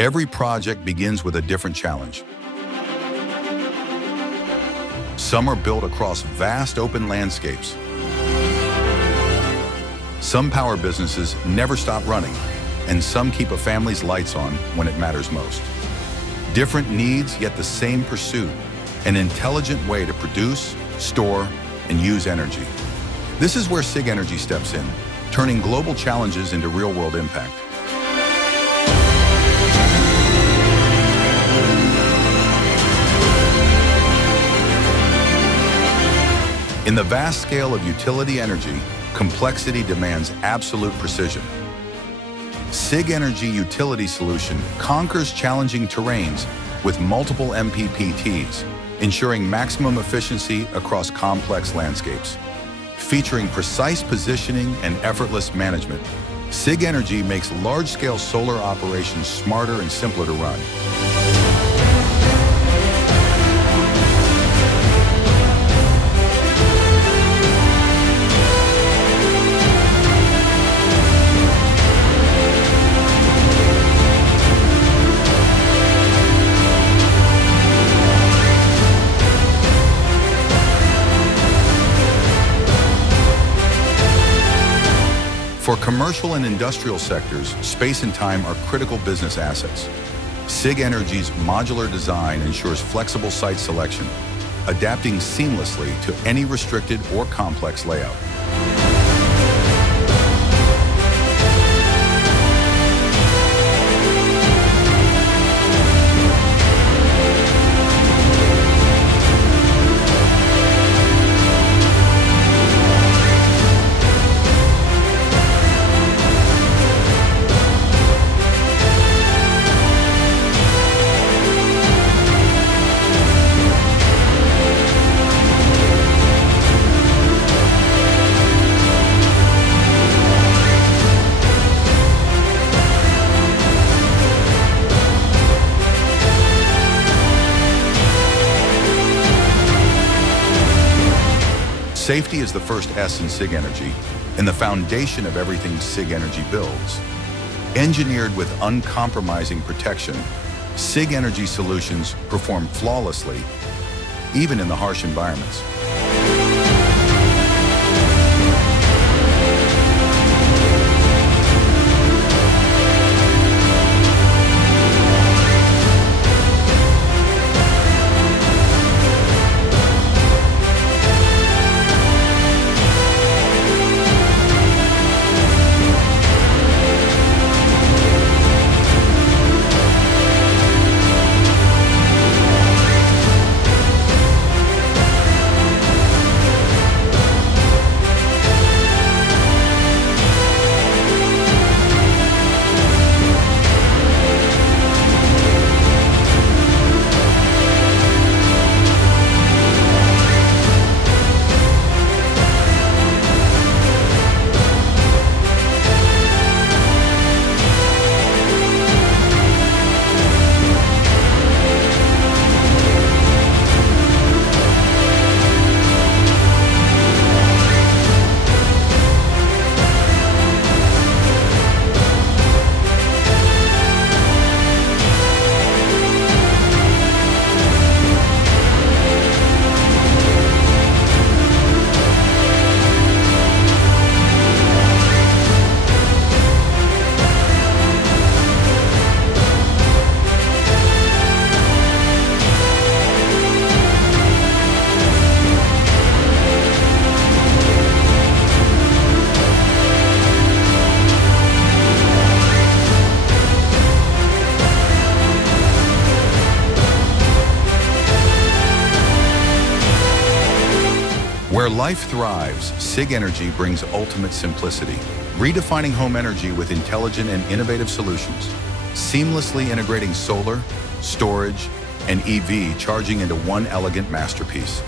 Every project begins with a different challenge. Some are built across vast open landscapes. Some power businesses never stop running, and some keep a family's lights on when it matters most. Different needs, yet the same pursuit, an intelligent way to produce, store, and use energy. This is where SIG Energy steps in, turning global challenges into real-world impact. In the vast scale of utility energy, complexity demands absolute precision. SIG Energy Utility Solution conquers challenging terrains with multiple MPPTs, ensuring maximum efficiency across complex landscapes. Featuring precise positioning and effortless management, SIG Energy makes large-scale solar operations smarter and simpler to run. For commercial and industrial sectors, space and time are critical business assets. SIG Energy's modular design ensures flexible site selection, adapting seamlessly to any restricted or complex layout. Safety is the first S in SIG Energy, and the foundation of everything SIG Energy builds. Engineered with uncompromising protection, SIG Energy solutions perform flawlessly, even in the harsh environments. Where life thrives, SIG Energy brings ultimate simplicity, redefining home energy with intelligent and innovative solutions, seamlessly integrating solar, storage, and EV charging into one elegant masterpiece.